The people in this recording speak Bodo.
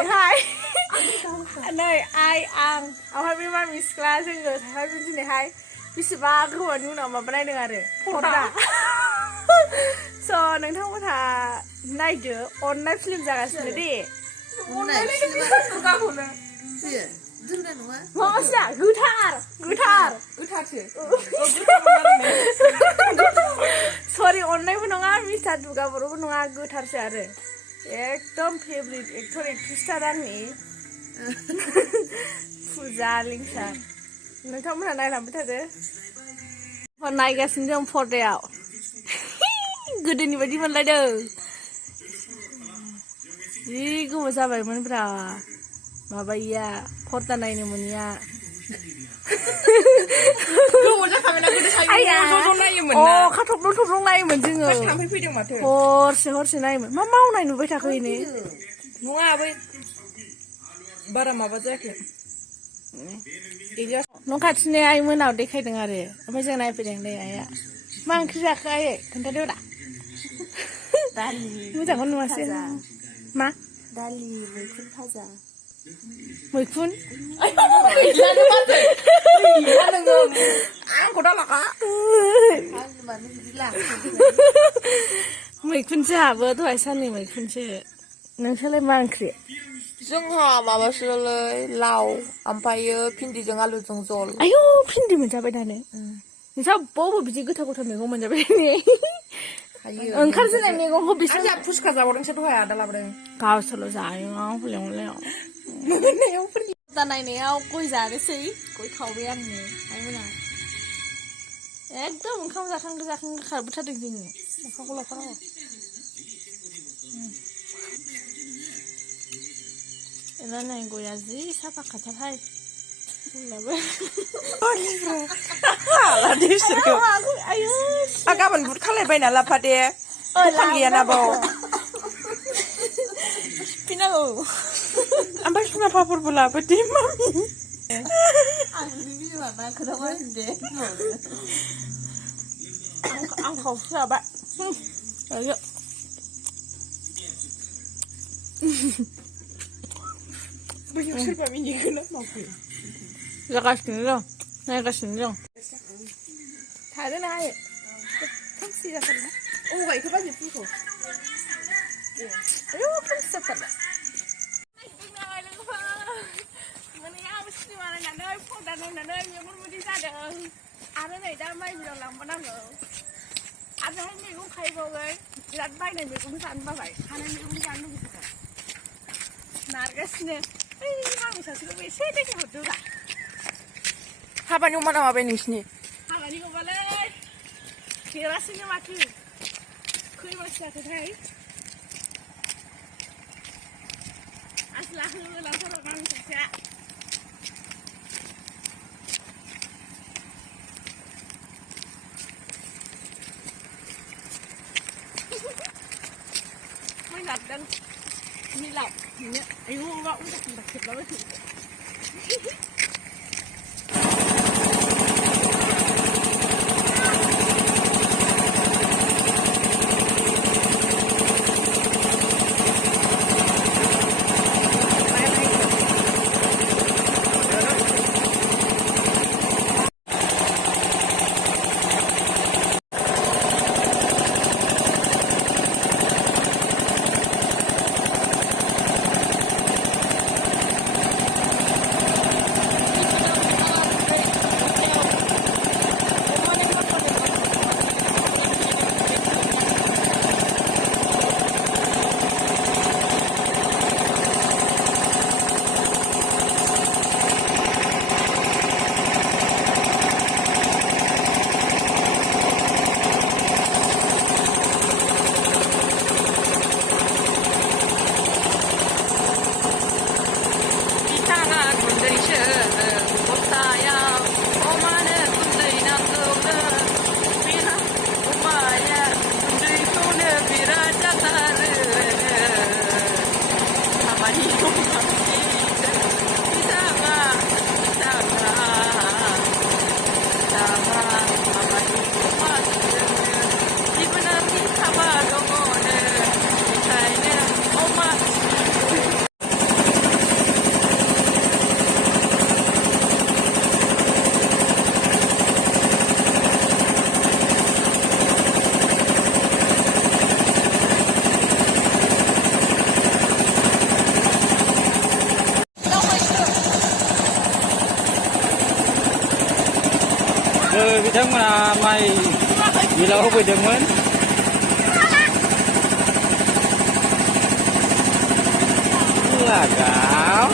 दिनैहाय नै आं ओमफ्राय बे मामि सिख्ला जोङो थांबाय दिनैहाय बेसेबा गोबावनि उनाव माबा नायदों आरो पर्दा स' नोंथांमोनहा नायदो अननाय फिल्म जागासिनो दे माबासोदा गोथारसो सरि अननायबो नङा मिस्टार दुर्गा बर'बो नङा गोथारसो आरो एकदम फेभरेट एक्टर एक्ट्रिसथार आंनि फुजा लिंसार नोंथांमोनहा नायलांबाय थादो नायगासिनो दं पर्दायाव गोदोनि बायदि मोनलायदों जि गोबाव जाबायमोनब्रा माबाया पर्दा नायनो मोनिया खाथबलं थब्लं नायोमोन जोङो हरसे नायोमोन मा मावनाय नुबाय थाखो इनो नङा बै बारा माबा जायाखै न' खाथिनि आइ मोनाव देखायदों आरो ओमफ्राय जों नायफैदों नै आइया मा ओंख्रि जाखो आयै खोन्थादो दा मोजांखौ नुवासै मा दालि मैखुन भाजा मैखुन आंखौ दालाका मैखुन जोंहाबो दहाय साननि मैखुनसो नोंसोरलाय मा ओंख्रि जोंहा माबासोलै लाव ओमफ्रायो भिन्दिजों आलुजों जल आयौ भिन्दि मोनजाबाय दानो नोंसा बबाव बिदि गोथाव मैगं मोनजाबाय ओंखारजेननाय मैगंखौ बिसोर फुसखा जाबावदोंसो दहाय आदा लाबोदों गावसोरल' जायो हलें दा नायनायाव गय जानोसै गय खावबाय आंनो आइमोना एकदम ओंखाम जाखांदो खारबोथारदों जोङो ओंखामखौ लाफानांगौ एला नै गया जि साफा खाथारहाय गाबोन बुट खालायबायना लाफा दे दखान गैयाना बाव फिनांगौ ओमफ्राय सुमा पापरबो लाबोदे मामि आं खावसे जाबाय सोरबा मिनिगोन मावफै जागासिनो दं नायगासिनो दं थादो ना आयै खोमसि जाथारना अबाव गायखो बाजै फुलखौ आयौ खोमसि जाथारबाय मोनायाव सिनेमा नायनानै पर्दा नायनानै मेगन जादों आरो नै दा माइ बिलाव लांबावनांगौ आरोहाय मैगं खायबावगोन बिराद बायनाय मैगं जानो बाबाय खानाय मैगं जानो लुबैथार नारगासिनो ओइ मामि सासेखौबो एसे देखायहरदोब्रा हाबानि अमा ना माबाय नोंसिनि हाबानि अमालै देरासैनो माथो खै मास जाखोथाय आसला होलांथारबाय मामि सासेया माइ नारदों milao ini ayo enggak udah sakit banget बिथांमोना माइ मिलाव होफैदोंमोन लागाव